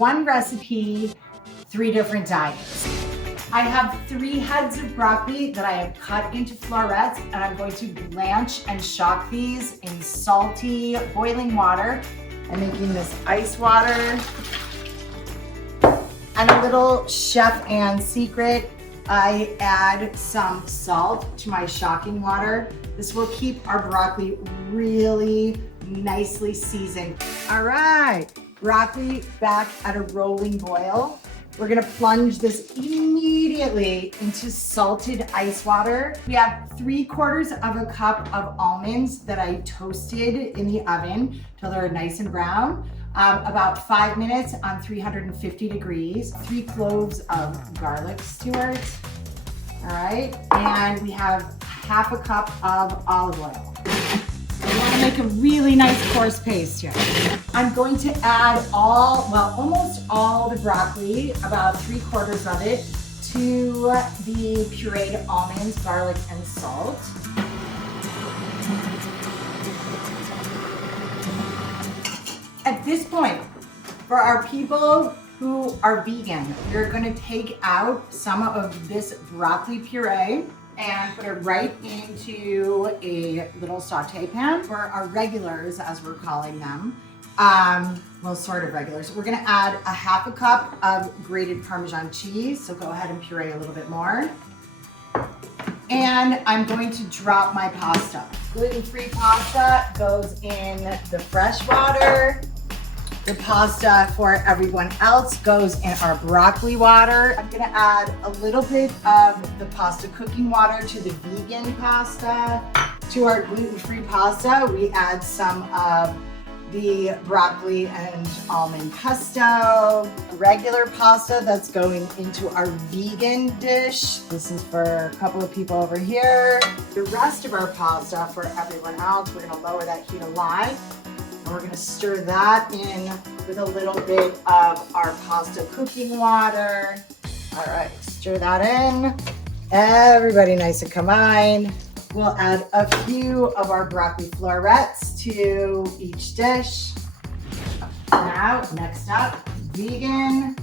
one recipe, 3 different diets. I have 3 heads of broccoli that I have cut into florets, and I'm going to blanch and shock these in salty boiling water. I'm making this ice water. And a little Chef Ann secret, I add some salt to my shocking water. This will keep our broccoli really nicely seasoned. All right, broccoli back at a rolling boil. We're gonna plunge this immediately into salted ice water. We have 3/4 of a cup of almonds that I toasted in the oven till they're nice and brown. About 5 minutes on 350 degrees. 3 cloves of garlic skewers. All right, and we have 1/2 cup of olive oil. I want to make a really nice coarse paste here. I'm going to add almost all the broccoli, about 3/4 of it, to the pureed almonds, garlic, and salt. At this point, for our people who are vegan, we're going to take out some of this broccoli puree and put it right into a little saute pan. For our regulars, as we're calling them, well, sort of regulars, we're gonna add 1/2 cup of grated Parmesan cheese, so go ahead and puree a little bit more. And I'm going to drop my pasta. Gluten-free pasta goes in the fresh water. The pasta for everyone else goes in our broccoli water. I'm gonna add a little bit of the pasta cooking water to the vegan pasta. To our gluten-free pasta, we add some of the broccoli and almond pesto. Regular pasta that's going into our vegan dish. This is for a couple of people over here. The rest of our pasta for everyone else, we're gonna lower that heat a lot. We're gonna stir that in with a little bit of our pasta cooking water. All right, stir that in. Everybody nice and combined. We'll add a few of our broccoli florets to each dish. Now, next up, vegan